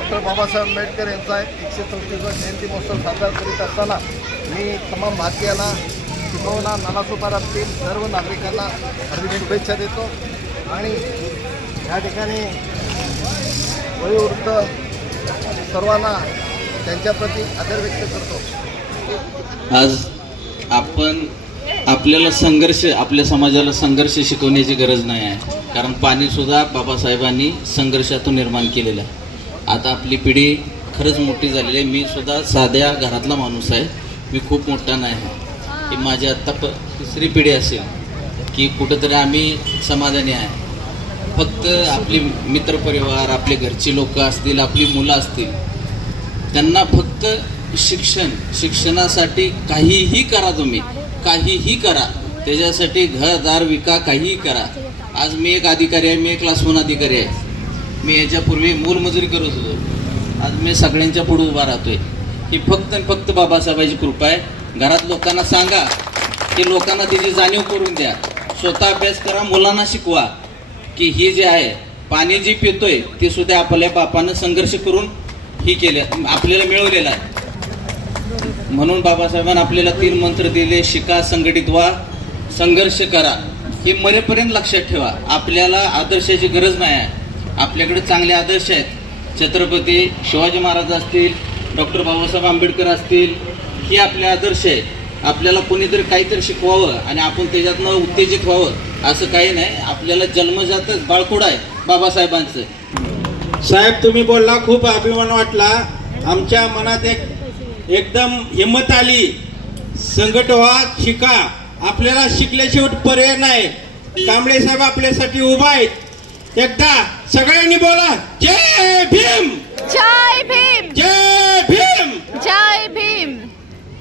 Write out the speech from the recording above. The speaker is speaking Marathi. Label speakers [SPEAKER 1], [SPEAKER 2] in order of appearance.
[SPEAKER 1] डॉक्टर बाबासाहेब आंबेडकर यांचा एकशे चौतीसवा जयंती महोत्सव साजरा करीत असताना मी तमाम भारतीयांना शिकवणा नालासोपारातील सर्व नागरिकांना हार्दिक शुभेच्छा देतो. आणि या ठिकाणी वयोवृद्ध सर्वांना त्यांच्याप्रती आदर व्यक्त करतो.
[SPEAKER 2] आज आपण आपल्याला संघर्ष आपल्या समाजाला संघर्ष शिकवण्याची गरज नाही आहे. कारण पाणीसुद्धा बाबासाहेबांनी संघर्षातून निर्माण केलेलं आहे. आता आपली पिढी खरंच मोठी झालेली आहे. मी सुद्धा साध्या घरातला माणूस आहे. मी खूप मोठा नाही आहे. की माझी आत्ता प तिसरी पिढी असेल की कुठंतरी आम्ही समाधानी आहे. फक्त आपले मित्रपरिवार आपले घरची लोक असतील आपली मुलं असतील त्यांना फक्त शिक्षण शिक्षणासाठी काहीही करा तुम्ही. काहीही करा. त्याच्यासाठी घरदार विका काहीही करा. आज मी एक अधिकारी आहे मी एक क्लास वन अधिकारी आहे. मी याच्यापूर्वी मूलमजुरी करत होतो. आज मी सगळ्यांच्या पुढे उभा राहतोय. ही फक्त आणि फक्त बाबासाहेबांची कृपा आहे. घरात लोकांना सांगा की लोकांना त्याची जाणीव करून द्या. स्वतः अभ्यास करा मुलांना शिकवा. की ही जे आहे पाणी जे पितोय ते सुद्धा आपल्या बापानं संघर्ष करून ही केले आपल्याला मिळवलेलं आहे. म्हणून बाबासाहेबांनी आपल्याला तीन मंत्र दिले शिका संघटित व्हा संघर्ष करा. हे मरेपर्यंत लक्षात ठेवा. आपल्याला आदर्शाची गरज नाही आहे. आपल्याकडे चांगले आदर्श आहेत. छत्रपती शिवाजी महाराज असतील डॉक्टर बाबासाहेब आंबेडकर असतील हे आपले आदर्श आहेत. आपल्याला कोणीतरी काहीतरी शिकवावं आणि आपण त्याच्यातनं उत्तेजित व्हावं असं काही नाही. आपल्याला जन्मजातच बाळकोड आहे बाबासाहेबांचं.
[SPEAKER 3] साहेब तुम्ही बोलला खूप अभिमान वाटला. आमच्या मनात एक एकदम हिंमत आली. संकट व्हा शिका. आपल्याला शिकल्याशिवाय पर्याय नाही. कांबळे साहेब आपल्यासाठी उभा आहेत. एकदा सगळ्यांनी बोला. जय भीम! जय भीम!